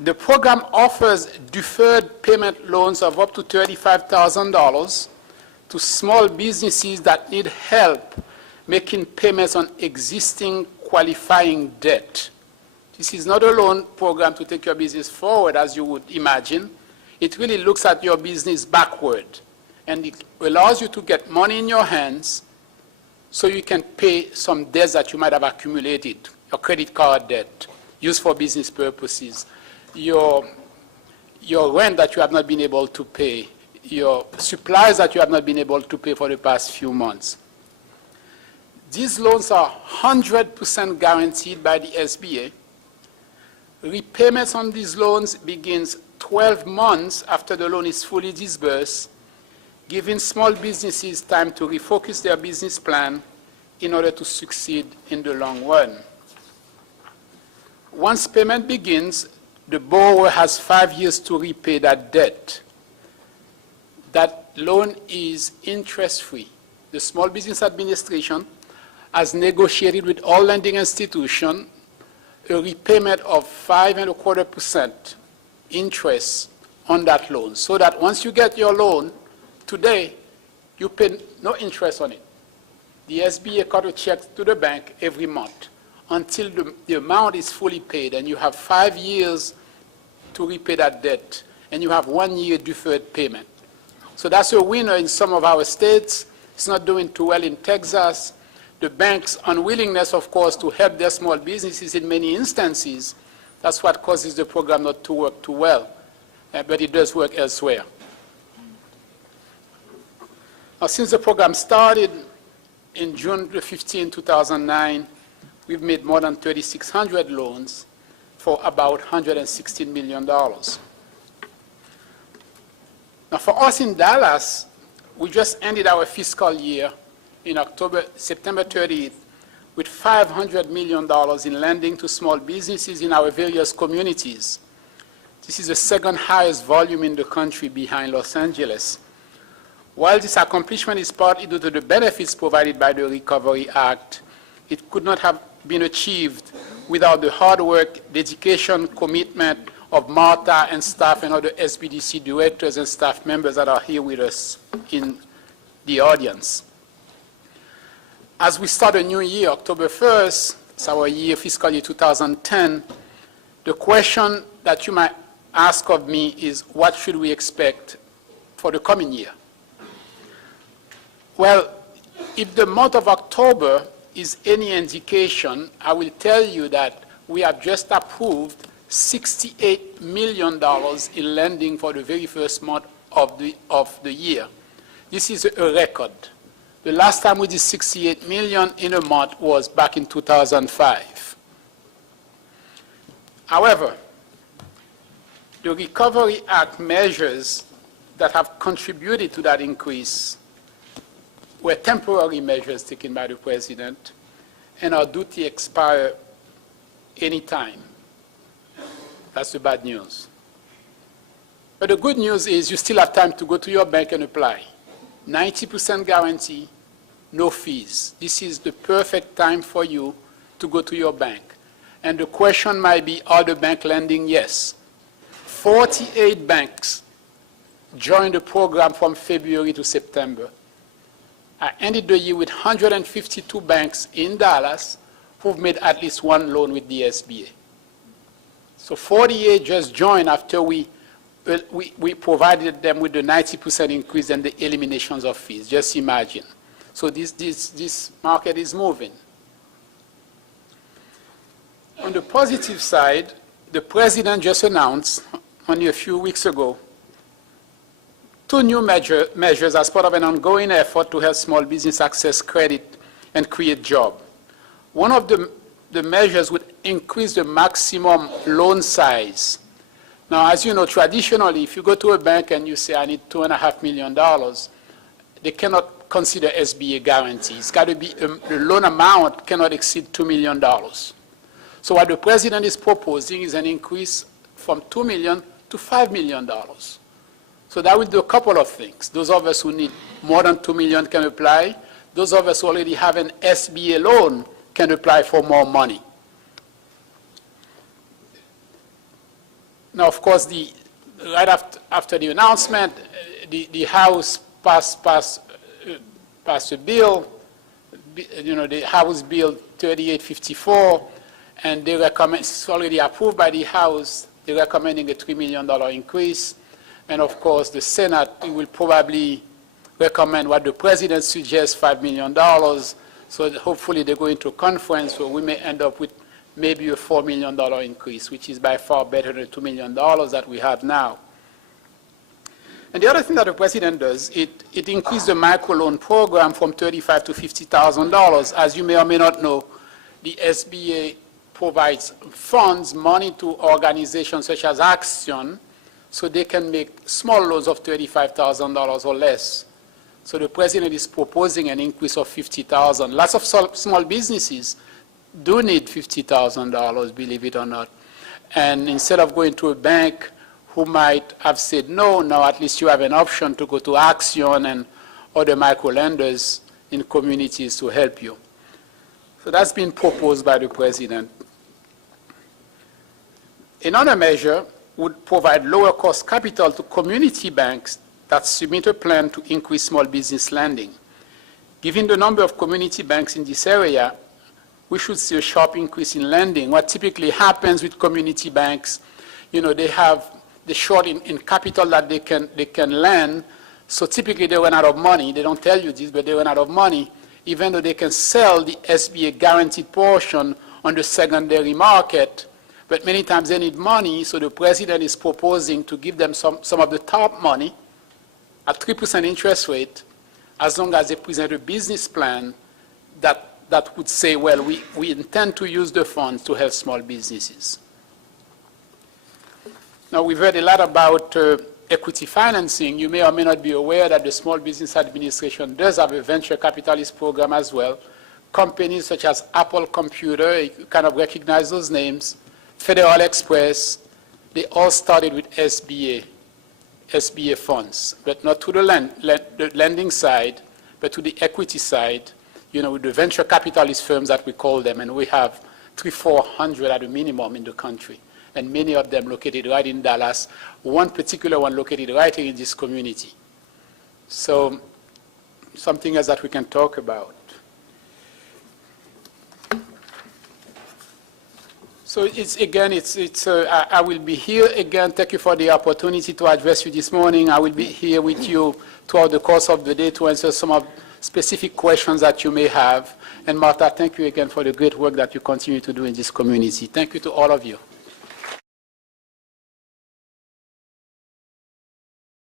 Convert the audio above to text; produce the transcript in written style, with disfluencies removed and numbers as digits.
The program offers deferred payment loans of up to $35,000 to small businesses that need help making payments on existing qualifying debt. This is not a loan program to take your business forward, as you would imagine. It really looks at your business backward, and it allows you to get money in your hands so you can pay some debts that you might have accumulated, your credit card debt, used for business purposes, your rent that you have not been able to pay, your supplies that you have not been able to pay for the past few months. These loans are 100% guaranteed by the SBA. Repayments on these loans begins 12 months after the loan is fully disbursed, giving small businesses time to refocus their business plan in order to succeed in the long run. Once payment begins, the borrower has 5 years to repay that debt. That loan is interest-free. The Small Business Administration has negotiated with all lending institutions a repayment of 5.25% interest on that loan, so that once you get your loan today, you pay no interest on it. The SBA cut a check to the bank every month until the amount is fully paid, and you have 5 years to repay that debt, and you have 1 year deferred payment. So that's a winner in some of our states. It's not doing too well in Texas. The bank's unwillingness, of course, to help their small businesses in many instances, that's what causes the program not to work too well, but it does work elsewhere. Now, since the program started in June 15, 2009, we've made more than 3,600 loans for about $116 million. Now, for us in Dallas, we just ended our fiscal year in September 30th, with $500 million in lending to small businesses in our various communities. This is the second highest volume in the country behind Los Angeles. While this accomplishment is partly due to the benefits provided by the Recovery Act, it could not have been achieved without the hard work, dedication, commitment of Martha and staff and other SBDC directors and staff members that are here with us in the audience. As we start a new year, October 1st, it's our year, fiscal year 2010, the question that you might ask of me is, what should we expect for the coming year? Well, if the month of October is any indication, I will tell you that we have just approved $68 million in lending for the very first month of the year. This is a record. The last time we did $68 million in a month was back in 2005. However, the Recovery Act measures that have contributed to that increase were temporary measures taken by the President and are due to expire any time. That's the bad news. But the good news is you still have time to go to your bank and apply. 90% guarantee, no fees. This is the perfect time for you to go to your bank. And the question might be, are the bank lending? Yes. 48 banks joined the program from February to September. I ended the year with 152 banks in Dallas who've made at least one loan with the SBA. So 48 just joined after we provided them with the 90% increase and the eliminations of fees. Just imagine. So this market is moving. On the positive side, the President just announced only a few weeks ago 2 new measures as part of an ongoing effort to help small business access credit and create jobs. One of the measures would increase the maximum loan size. Now, as you know, traditionally, if you go to a bank and you say, I need $2.5 million, they cannot consider SBA guarantee. It's got to be, the loan amount cannot exceed $2 million. So what the President is proposing is an increase from $2 million to $5 million. So that will do a couple of things. Those of us who need more than $2 million can apply. Those of us who already have an SBA loan can apply for more money. Now, of course, right after the announcement, the House passed a bill, the House Bill 3854, and they recommend, it's already approved by the House, they're recommending a $3 million increase. And of course, the Senate will probably recommend what the President suggests, $5 million. So hopefully they go into a conference where we may end up with maybe a $4 million increase, which is by far better than $2 million that we have now. And the other thing that the President does, it increased the microloan program from $35,000 to $50,000. As you may or may not know, the SBA provides funds, money to organizations such as Action, so they can make small loans of $35,000 or less. So the President is proposing an increase of $50,000. Lots of small businesses do need $50,000, believe it or not. And instead of going to a bank who might have said no, now at least you have an option to go to Action and other microlenders in communities to help you. So that's been proposed by the President. Another measure would provide lower cost capital to community banks that submit a plan to increase small business lending. Given the number of community banks in this area, we should see a sharp increase in lending. What typically happens with community banks, they short in capital that they can lend, so typically they run out of money. They don't tell you this, but they run out of money, even though they can sell the SBA guaranteed portion on the secondary market. But many times they need money, so the President is proposing to give them some of the top money at 3% interest rate, as long as they present a business plan that would say, well, we intend to use the funds to help small businesses. Now, we've heard a lot about equity financing. You may or may not be aware that the Small Business Administration does have a venture capitalist program as well. Companies such as Apple Computer, you kind of recognize those names, Federal Express, they all started with SBA funds, but not to the lending side, but to the equity side, with the venture capitalist firms that we call them, and we have 300-400 at a minimum in the country, and many of them located right in Dallas, one particular one located right here in this community. So something else that we can talk about. So I will be here again. Thank you for the opportunity to address you this morning. I will be here with you throughout the course of the day to answer some of specific questions that you may have. And Martha, thank you again for the great work that you continue to do in this community. Thank you to all of you.